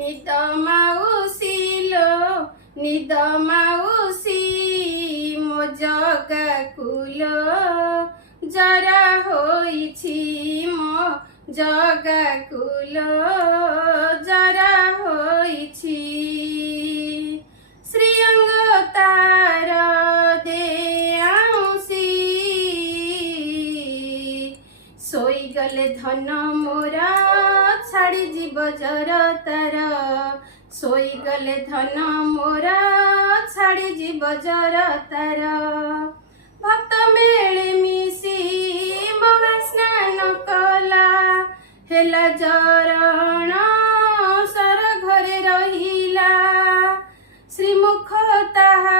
निद माउसी लो निद माउसी मो जगा कुलो जरा होइछि मो जगा कुलो जरा होइछि श्रीअंग तार दे आउसी सोई गले धन मोरा छाड़ी जीव जर तार सोई गले धन मोरा छाड़ी जीव जर तार भक्त मेले मिसी महा स्नान कला हेला जरण सर घरे रहिला श्रीमुख ताहा